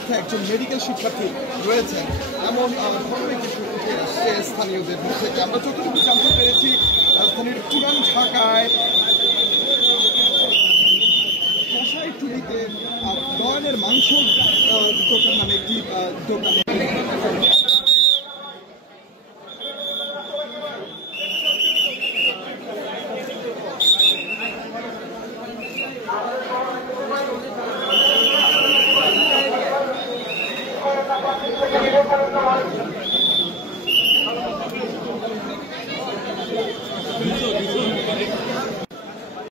মধ্যে একজন মেডিকেল শিক্ষার্থী রয়েছেন এমন খবরে কিছু উঠে আসছে স্থানীয়দের মুখ থেকে। আমরা যতটুকু জানতে পেরেছি রাজধানীর পুরান ঢাকায় কষাইটুলিতে নয়নের মাংস দোকান নামে একটি দোকানে